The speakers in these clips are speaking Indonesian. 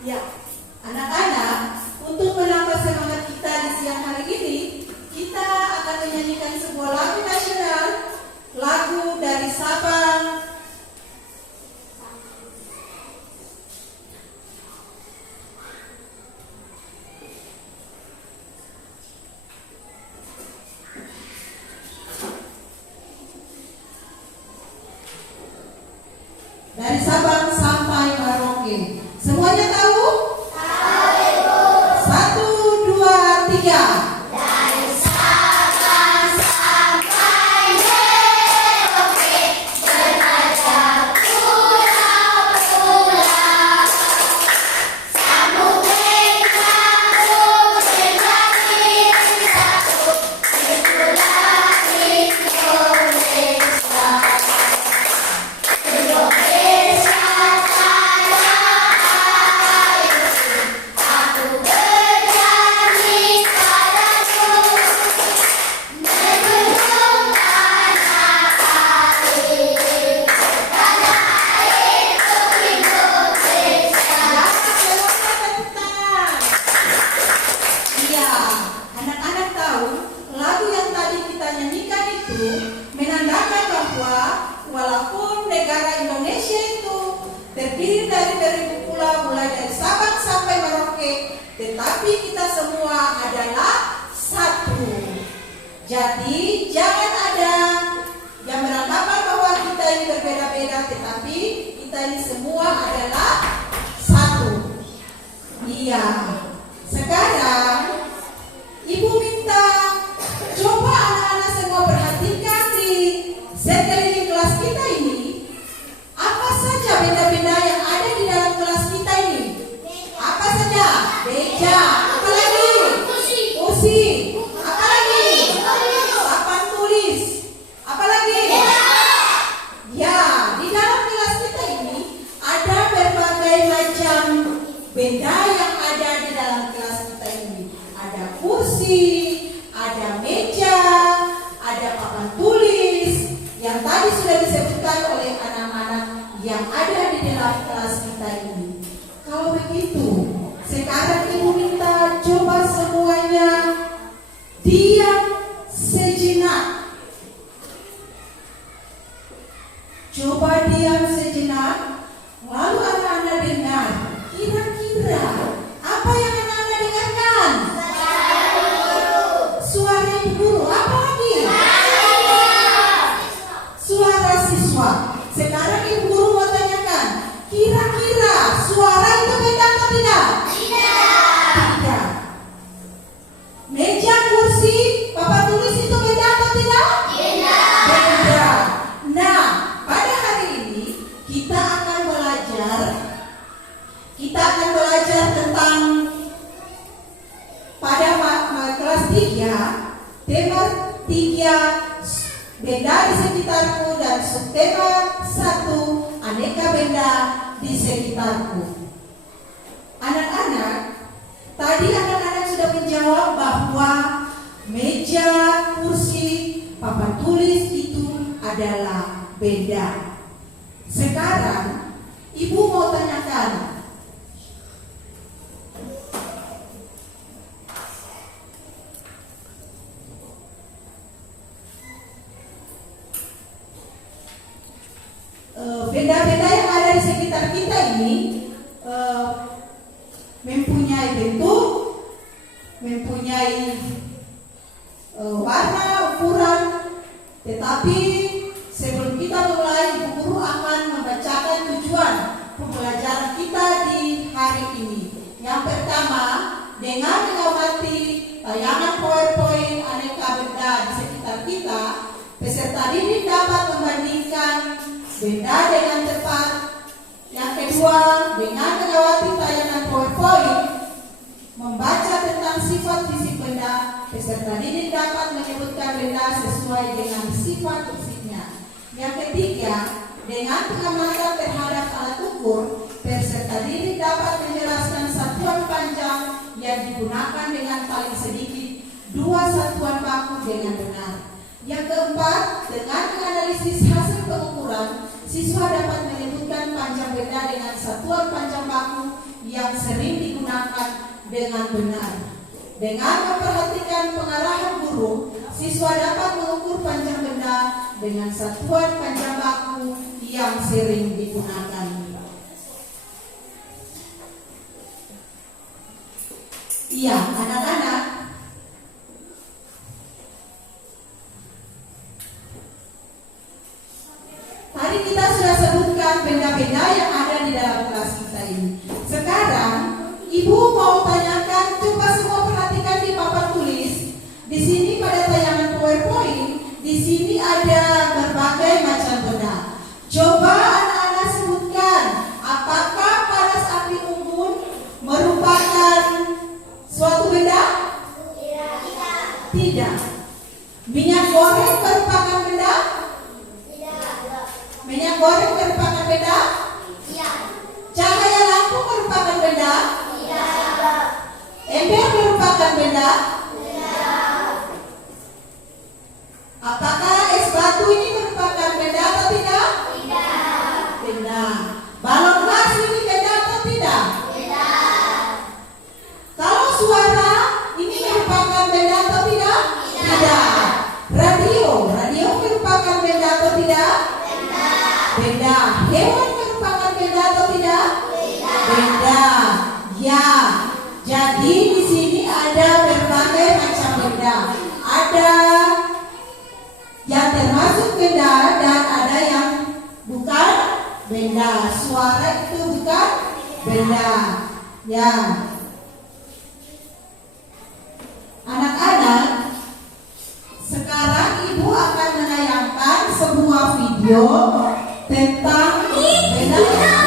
Ya, anak-anak, untuk menambah semangat kita di siang hari ini, kita akan menyanyikan sebuah lagu nasional, lagu dari Sabang. Dari Sabang sampai Merauke. Semuanya tahu? Tahu. 1, 2, 3. Dari Sabang sampai Merauke, bermacam pulau-pulau, samudera campur menjadi satu, itulah Indonesia. Indonesia tanah airku, aku berjanji padamu, menjunjung tanah air, tanah airku Indonesia. Iya, anak-anak tahu lagu yang tadi kita nyanyikan itu menandakan bahwa walaupun negara Indonesia itu terdiri dari beribu pulau mulai dari Sabang sampai Merauke, tetapi kita semua adalah satu. Jadi jangan ada yang beranggapan bahwa kita ini berbeda-beda, tetapi kita ini semua adalah satu. Iya. Sekarang Ibu minta coba anak-anak semua perhatikan di sekeliling kelas kita ini. Apa saja benda-benda yang ada di dalam kelas kita ini? Apa saja? Beja. Apa lagi? Kursi. Apa lagi? Papan tulis. Apa lagi? Ya, di dalam kelas kita ini ada berbagai macam benda yang ada di dalam kelas kita ini. Ada kursi, ada meja, ada papan tulis yang tadi sudah disebutkan oleh anak-anak yang ada di dalam kelas kita ini. Kalau begitu, sekarang Ibu minta coba semuanya diam sejenak. Coba diam sejenak, lalu anak-anak dengar. Kira-kira apa yang anak-anak dengarkan? Suara ibu guru. Apa lagi? Suara siswa. Sekarang ibu guru mau tanyakan, kira-kira suara itu beda atau tidak? Tidak. Meja, kursi, papan tulis itu beda atau tidak? Beda. Nah, pada hari ini kita akan belajar tentang pada kelas 3, tema 3 benda di sekitarku, dan subtema 1 aneka benda di sekitarku. Anak-anak, tadi anak-anak sudah menjawab bahwa meja, kursi, papan tulis itu adalah benda. Sekarang Ibu mau tanyakan, benda-benda yang ada di sekitar kita ini mempunyai bentuk, mempunyai warna, ukuran. Tetapi sebelum kita mulai, Ibu Guru akan membacakan tujuan pembelajaran kita di hari ini. Yang pertama, dengan mengamati tayangan PowerPoint aneka benda di sekitar kita, peserta didik dapat membandingkan benda dengan tepat. Yang kedua, dengan mengawati tayangan PowerPoint, membaca tentang sifat fisik benda, peserta didik dapat menyebutkan benda sesuai dengan sifat fisiknya. Yang ketiga, dengan pengamatan terhadap alat ukur, peserta didik dapat menjelaskan satuan panjang yang digunakan dengan paling sedikit 2 satuan baku dengan benar. Yang keempat, dengan menganalisis hasil pengukuran, siswa dapat menyebutkan panjang benda dengan satuan panjang baku yang digunakan dengan benar. Dengan memperhatikan pengarahan guru, siswa dapat mengukur panjang benda dengan satuan panjang baku yang sering digunakan. Iya, anak-anak. Tadi kita sudah sebutkan benda-benda yang ada di dalam kelas kita ini. Sekarang, Ibu mau tanyakan, coba semua perhatikan di papan tulis. Di sini pada tayangan PowerPoint, di sini ada berbagai macam benda. Coba anak-anak sebutkan, apakah panas api unggun merupakan suatu benda? Tidak. Minyak goreng merupakan benda? Minyak goreng merupakan benda? Cahaya lampu merupakan benda? Ember merupakan benda? Apakah es batu ini merupakan benda atau tidak? Benda. Balon gas ini benda atau tidak? Kalau suara ini merupakan benda atau tidak? Tidak. Radio merupakan benda atau tidak? Benda. Hewan merupakan benda atau tidak? Benda. Ya. Jadi di sini ada berbagai macam benda. Ada yang termasuk benda dan ada yang bukan benda. Suara itu bukan benda. Ya. Anak-anak, sekarang Ibu akan menayangkan sebuah video tentang benda.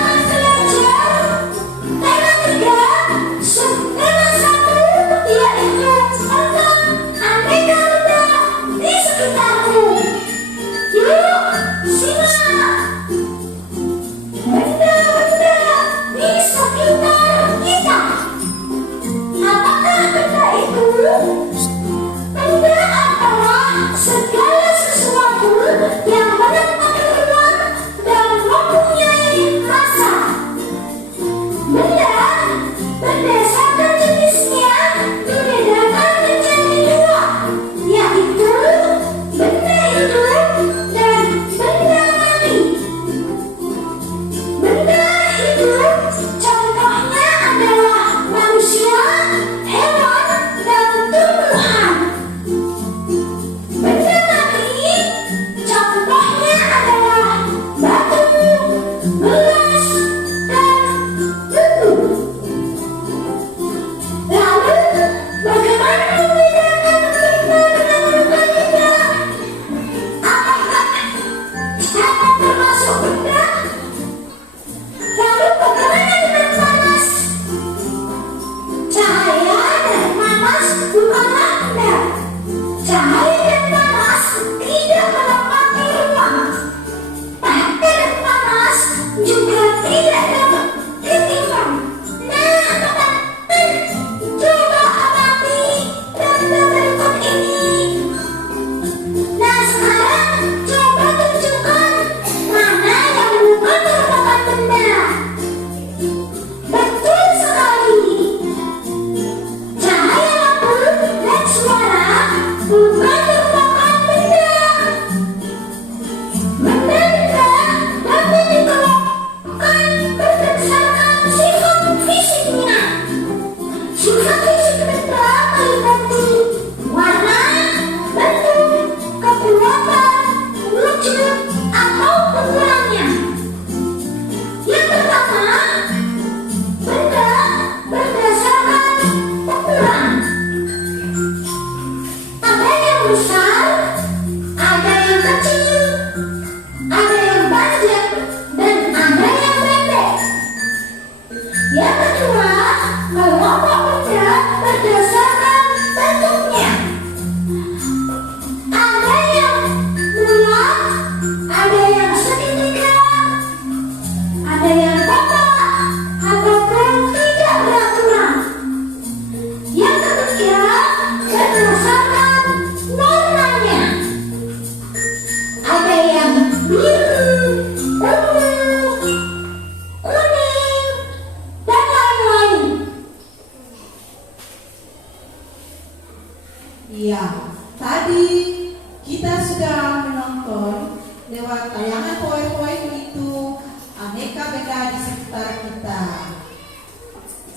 Tadi kita sudah menonton lewat tayangan PowerPoint itu aneka benda di sekitar kita.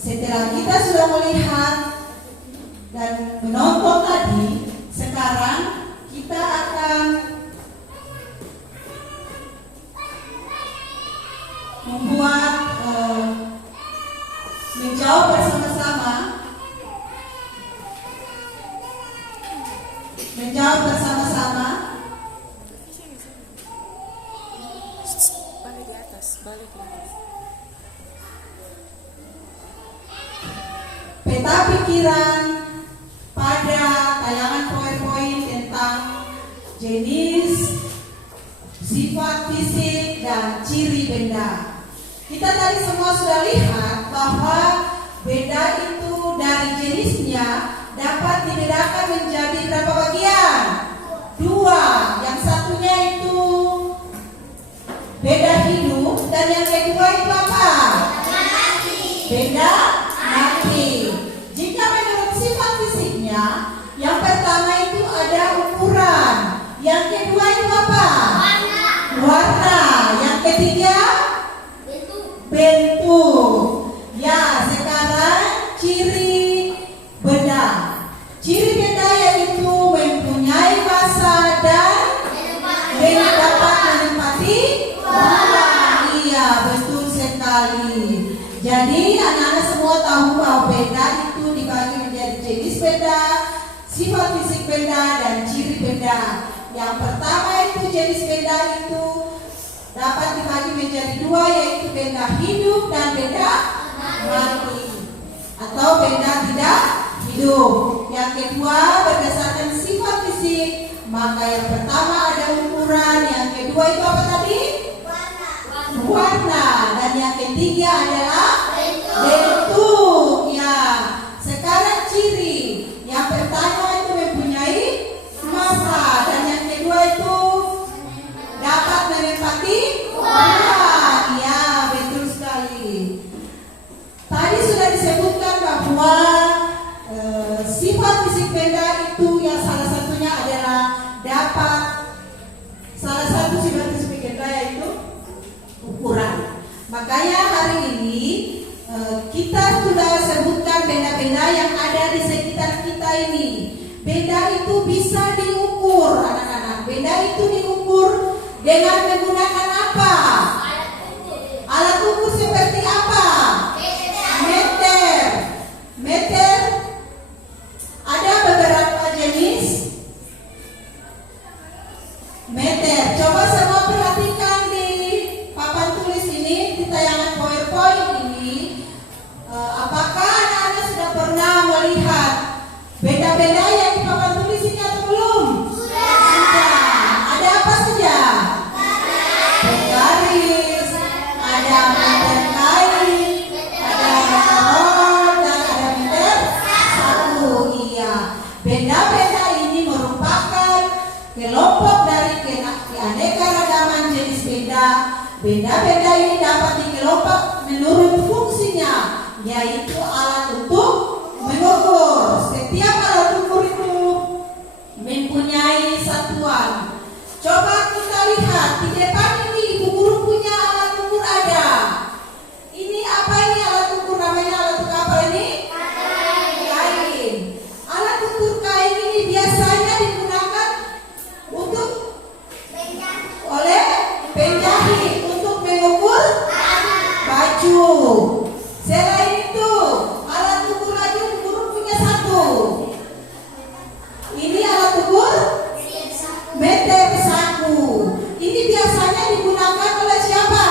Setelah kita sudah melihat dan menonton tadi, sekarang kita akan membuat menjawab bersama-sama. Menjawab bersama-sama. Balik di atas, balik di atas. Peta pikiran pada tayangan PowerPoint tentang jenis, sifat fisik, dan ciri benda. Kita tadi semua sudah lihat bahwa benda itu dari jenisnya dapat dibedakan menjadi berapa bagian? 2. Yang satunya itu benda hidup dan yang kedua itu apa? Benda mati. Jika menurut sifat fisiknya, yang pertama itu ada ukuran, yang kedua itu apa? Warna, yang ketiga bentuk. Ya, sekarang ciri benda. Ciri benda yaitu mempunyai massa dan dapat menempati ruang. Iya, betul sekali. Jadi anak-anak semua tahu bahwa benda itu dibagi menjadi jenis benda, sifat fisik benda, dan ciri benda. Yang pertama itu jenis benda itu dapat dibagi menjadi 2, yaitu benda hidup dan benda mati atau benda tidak hidup. Yang kedua berdasarkan sifat fisik, maka yang pertama ada ukuran, yang kedua itu apa tadi? Warna, dan yang ketiga adalah bentuk. Ya, sekarang ciri. Yang pertama itu mempunyai massa, dan yang kedua itu dapat menempati ruang. Ya, betul sekali. Tadi sudah disebutkan bahwa sifat fisik benda itu yang salah satunya adalah dapat, salah satu sifat fisik benda yaitu ukuran. Makanya hari ini kita sudah sebutkan benda-benda yang ada di sekitar kita ini. Benda itu bisa diukur, anak-anak. Benda itu diukur dengan menggunakan apa? Alat ukur seperti apa? Meter. Meter ada beberapa jenis meter. Coba semua perhatikan di papan tulis ini, di tayangan PowerPoint ini. Apakah anak-anak sudah pernah melihat benda-benda yang di papan tulis ini atau belum? Sudah. Ada apa saja? Garis, ada meter kain, ada meter roll, dan ada meter saku. Iya. Benda-benda ini merupakan kelompok dari keanekaragaman jenis benda. Benda-benda ini dapat dikelompok menurut fungsinya, yaitu alat untuk mengukur. Setiap alat ukur itu mempunyai satuan. Coba kita lihat di depan ini, Ibu Guru punya alat ukur ada. Ini apa ini alat ukur? Namanya alat ukur apa ini? Kain. Alat ukur kain ini biasanya digunakan untuk oleh penjahit untuk mengukur baju. Selain itu, alat ukur lagi Ibu Guru punya satu. Ini alat ukur meter saku. Ini biasanya digunakan oleh siapa?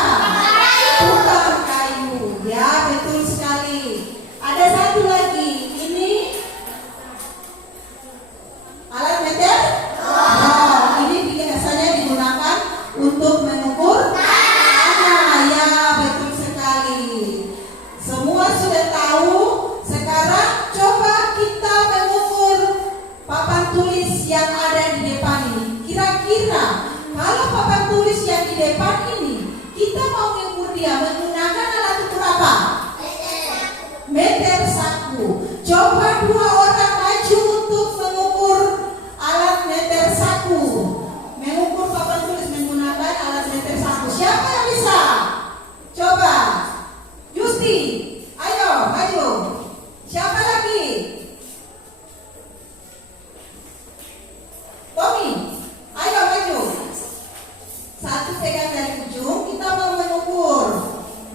Tukang kayu. Ya, betul sekali. Ada satu lagi. Ini alat meter. Oh, ini biasanya digunakan untuk mengukur tanah. Ya, betul sekali. Semua sudah tahu. Sekarang coba kita mengukur papan tulis yang ada di depan ini. Kira-kira kalau papan tulis yang di depan ini kita mau mengukur dia menggunakan alat ukur apa? Meter saku. Coba 2 orang maju untuk mengukur alat meter maju. Siapa lagi? Tommy, ayo maju. Satu pegang dari ujung, kita mau mengukur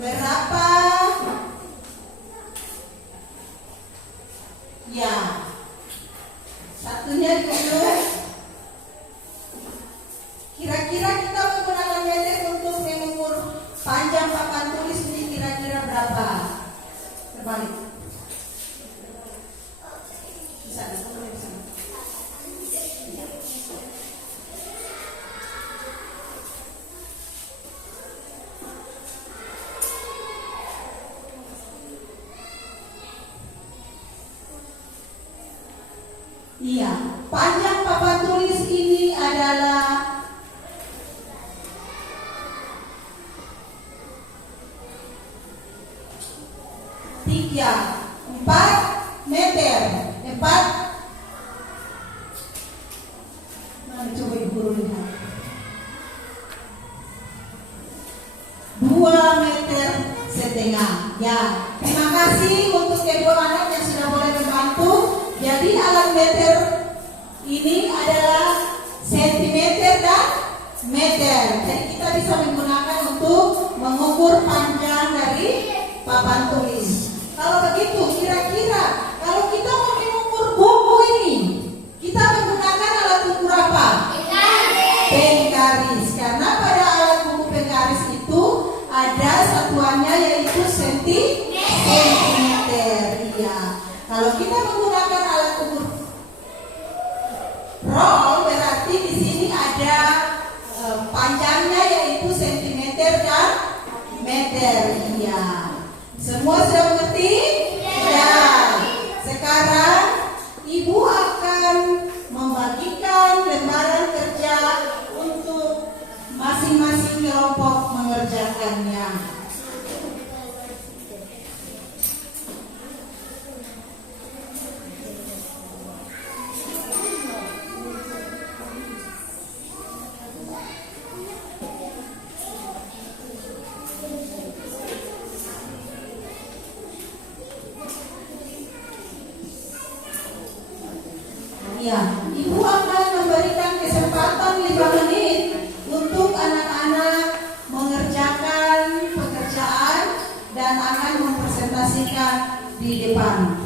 berapa. Ya, satunya di ujung. Kira-kira kita menggunakan meter untuk mengukur panjang papan tulis ini kira-kira berapa? Terbalik. Bisa, bisa. Iya, panjang papan tulis ini adalah 4 meter. 4. Nah, coba ibu lihat. 2,5 meter. Ya, terima kasih untuk kedua anak yang sudah boleh membantu. Jadi alat meter ini adalah sentimeter dan meter. Jadi kita bisa menggunakan untuk mengukur panjang dari papan tulis. Kalau begitu, kira-kira kalau kita mau mengukur buku ini, kita menggunakan alat ukur apa? Penggaris. Karena pada alat buku penggaris itu ada satuannya yaitu sentimeter. Iya. Kalau kita menggunakan alat ukur roll, berarti di sini ada panjangnya yaitu sentimeter dan meter. Iya. Semua sudah mengerti? Ya. Sekarang ibu akan membagikan lembaran kerja untuk masing-masing kelompok mengerjakannya. Ya, ibu akan memberikan kesempatan 5 menit untuk anak-anak mengerjakan pekerjaan dan akan mempresentasikan di depan.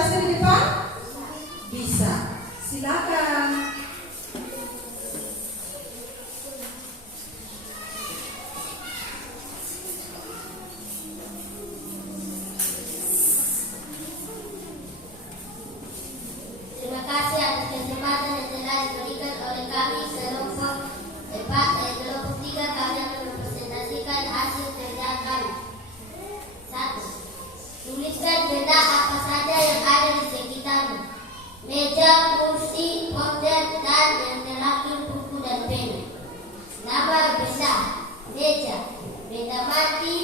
presentasi di depan? Bisa. Silakan. Terima kasih atas kesempatan yang telah diberikan oleh kami kelompok 3. Kami akan mempresentasikan hasil kerja kami. 1. Tuliskan benda apa saja yang ada di sekitarmu. Meja, kursi, ponder, dan yang terakhir buku dan pena. Nama benda: meja, benda mati,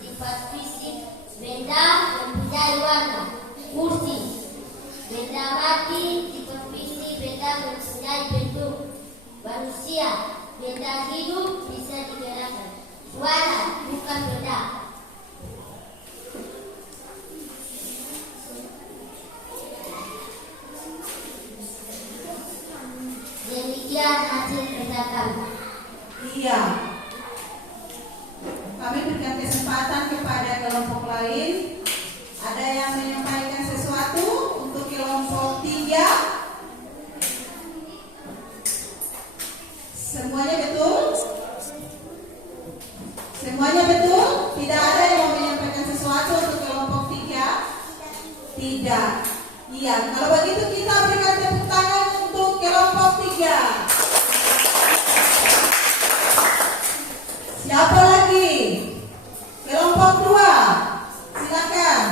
sifat fisik, benda mempunyai warna. Kursi, benda mati, sifat fisik, benda mempunyai bentuk. Manusia, benda hidup, bisa digerakkan. Suara, bukan benda. Demikian hasil kerja kami. Iya. Kami berikan kesempatan kepada kelompok lain. Ada yang menyampaikan sesuatu untuk kelompok 3? Semuanya betul? Semuanya betul? Tidak ada yang mau menyampaikan sesuatu untuk kelompok 3? Tidak. Iya, kalau begitu kita berikan tepuk tangan untuk kelompok 3. Siapa lagi? Kelompok 2. Silakan.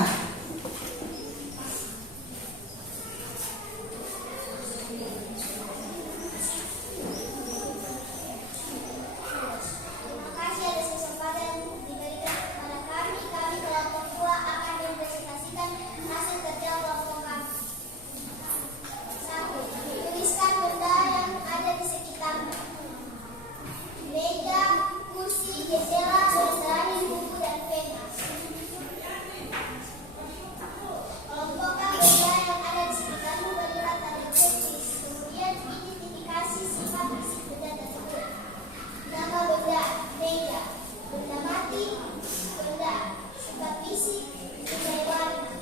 Terima kasih atas kesempatan diberikan kepada kami. Kami kelompok 2 akan mempresentasikan hasil kerja kelompok kami. 1. Tuliskan benda yang ada di sekitarmu. Meja, kursi, jendela, berserani, buku, dan pena. Kelompokkan benda yang ada di sekitarmu, berilah tanda khusus. Kemudian identifikasi sifat fisik benda tersebut. Nama benda: meja, benda mati, benda, sifat fisik, benda warna.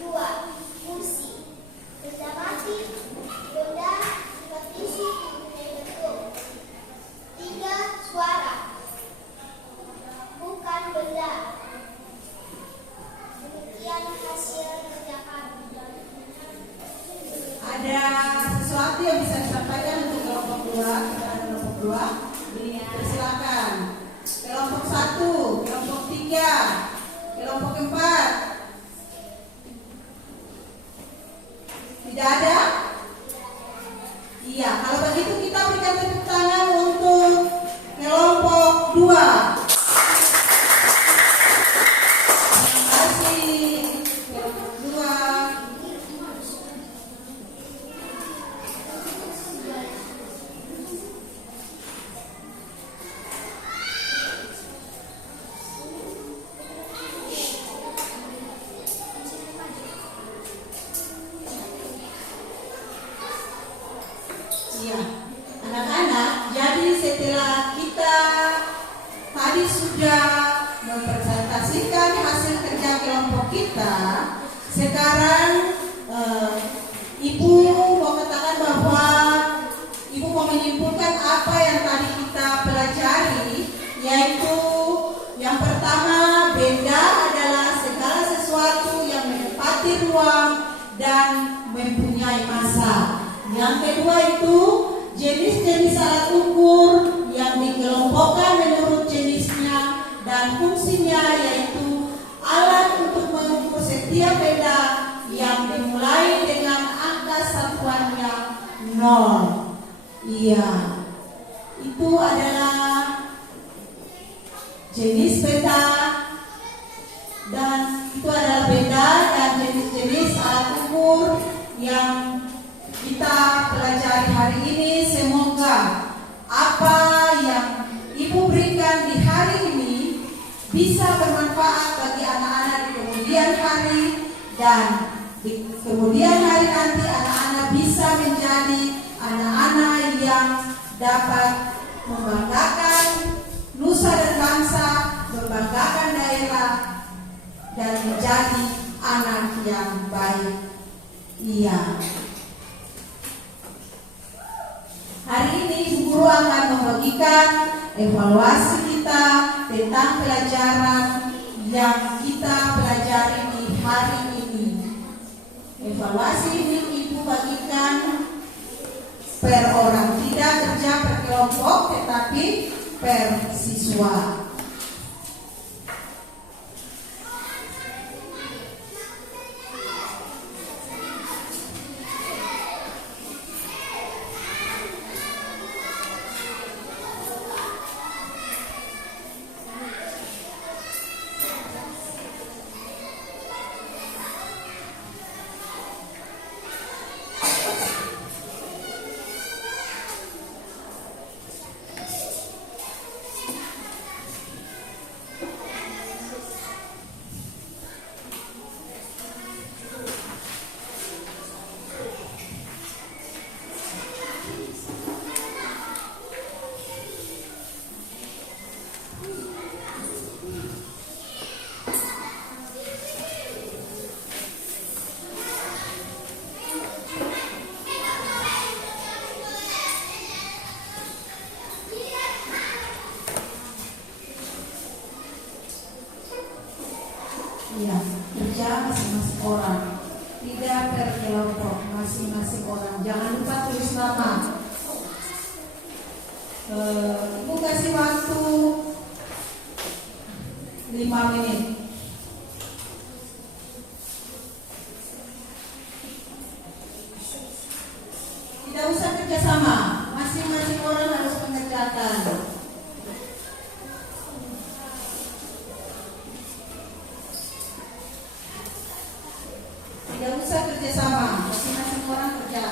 2. Kursi, benda mati, benda, sifat fisik, benda bentuk. 3. Suara, bukan benda. Demikian hasil kerja kami. Ada sesuatu yang bisa disampaikan untuk kelompok 2? Kepada kelompok 2? Silakan. Kelompok 1, kelompok 3, kelompok 4. Tidak ada? Iya, kalau begitu kita berikan tepuk tangan untuk kelompok 2. Terima kasih kelompok 2. Iya, anak-anak, jadi setelah kita tadi sudah mempresentasikan hasil kerja kelompok kita, sekarang Ibu mau katakan bahwa Ibu mau menyimpulkan apa yang tadi kita pelajari, yaitu yang pertama, benda adalah segala sesuatu yang menempati ruang dan mempunyai massa. Yang kedua itu jenis-jenis alat ukur yang dikelompokkan menurut jenisnya dan fungsinya, yaitu alat untuk mengukur setiap benda yang dimulai dengan angka satuannya 0. Iya, itu adalah jenis benda dan itu adalah benda dan jenis-jenis alat ukur yang kita pelajari hari ini. Semoga apa yang Ibu berikan di hari ini bisa bermanfaat bagi anak-anak di kemudian hari, dan di kemudian hari nanti anak-anak bisa menjadi anak-anak yang dapat membanggakan nusa dan bangsa, membanggakan daerah, dan menjadi anak yang baik. Iya. Hari ini guru akan membagikan evaluasi kita tentang pelajaran yang kita pelajari di hari ini. Evaluasi ini Ibu bagikan per orang, tidak kerja per kelompok tetapi per siswa. Iya, kerja masing-masing orang, tidak per kelompok, masing-masing orang. Jangan lupa tulis nama. Ibu kasih waktu 5 menit. Tidak usah kerjasama, masing-masing orang harus mengerjakan. Tidak usah kerjasama, masing-masing orang kerja.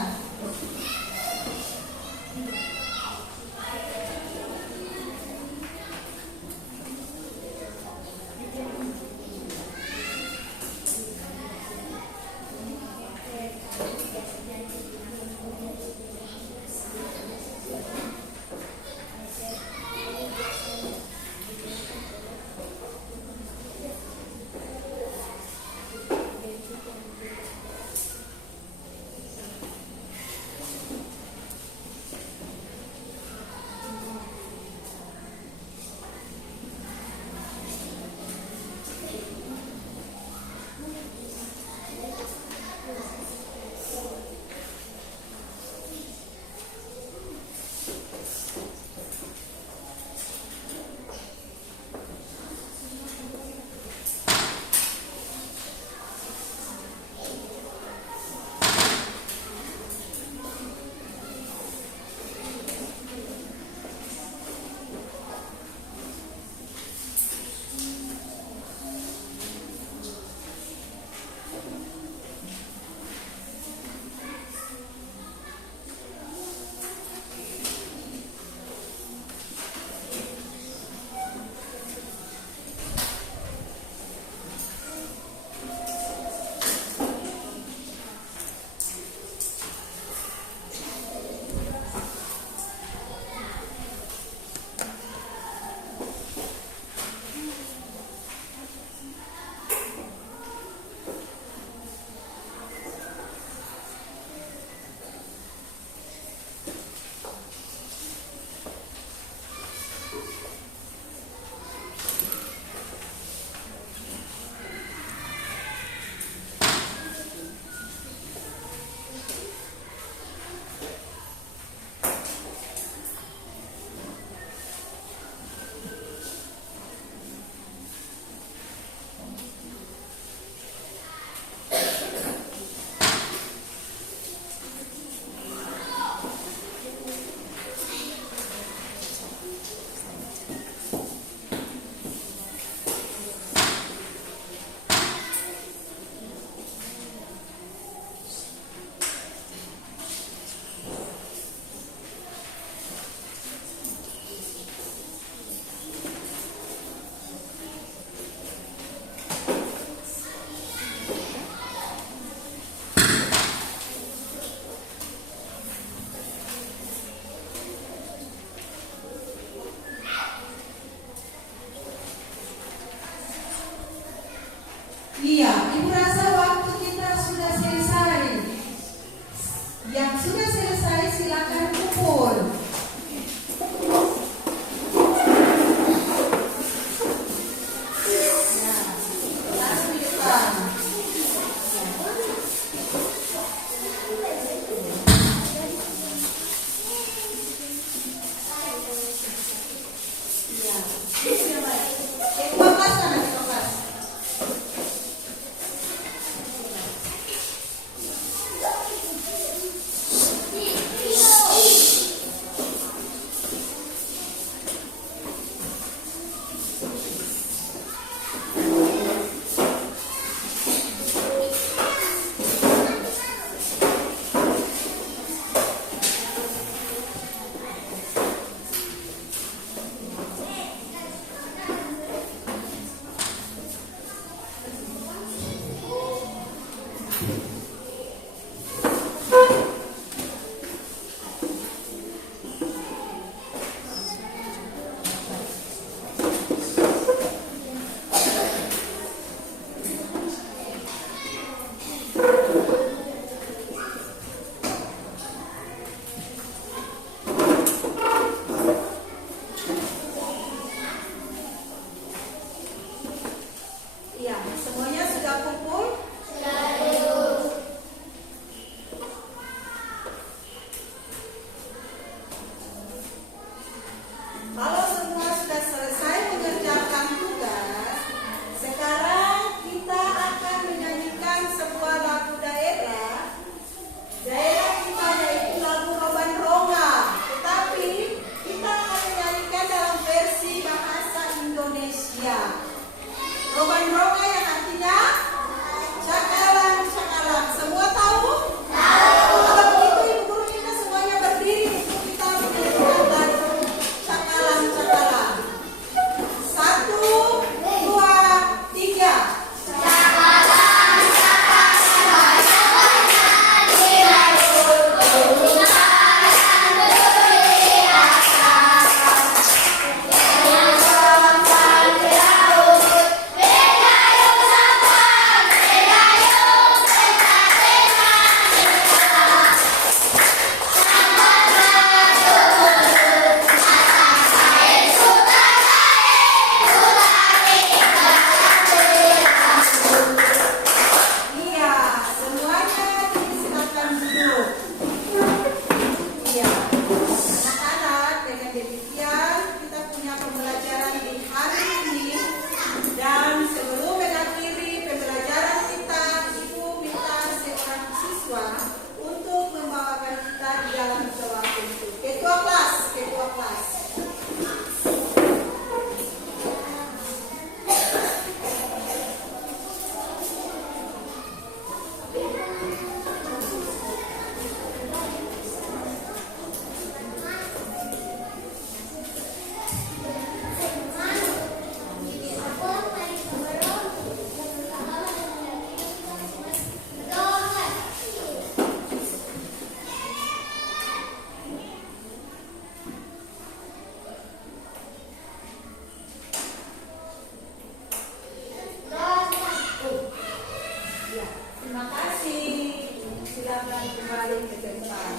kasih. Silakan kembali ke tempat.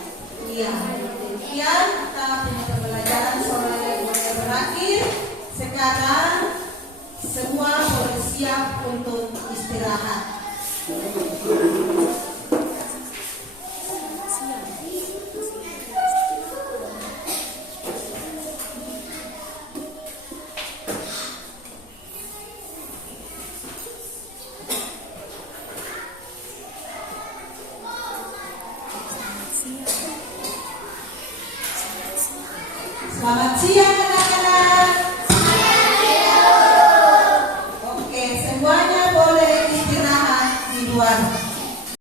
Iya, demikian kita punya pembelajaran sore boleh berakhir. Sekarang semua boleh siap untuk istirahat. Selamat siang anak-anak. Oke, semuanya boleh istirahat di luar.